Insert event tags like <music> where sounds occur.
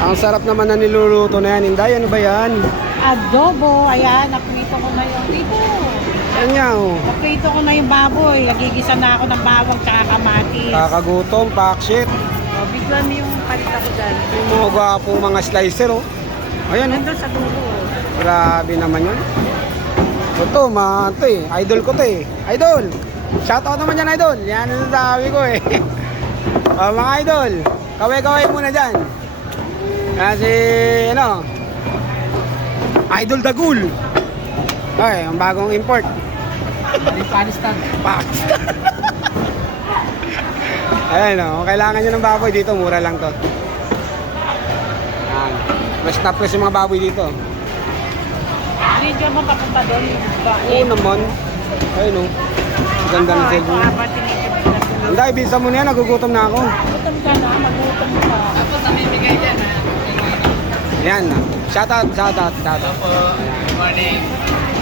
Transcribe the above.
Ang sarap naman na niluluto na yan. Inday, ano ba yan? Adobo, ayan, naprito ko na yung dito. Yan niya, oh. Naprito ko na yung baboy. Nagigisa na ako ng bawang tsaka kamatis. Kakagutom, pakshit. Oh, bigla mo yung palita ko dyan. Yung mga gwapong mga slicer, oh. Ayan, oh. Nandun sa dulo. Grabe naman yun. Ito, mga ito eh. Idol ko to eh. Idol! Shoutout naman yan, idol. Yan ang sabi ko eh. <laughs> oh, mga idol, kaway-kaway muna dyan. Kasi, ano, Idol Dagul. Ay, ang bagong import. Pakistan. Pakistan. <laughs> Ayan o, kailangan nyo ng baboy dito, mura lang to. Ayan. Mas top yung mga baboy dito. Video mo papunta doon. Oo naman. Ayun o. Ganda ng cellphone. Ako, tinitipid na doon. Hindi, ibisa mo na yan, nagugutom na ako. Gutom ka na, magutom ka. Ako namimigay dyan ha. Yan. Shoutout, shoutout, shoutout. Good morning.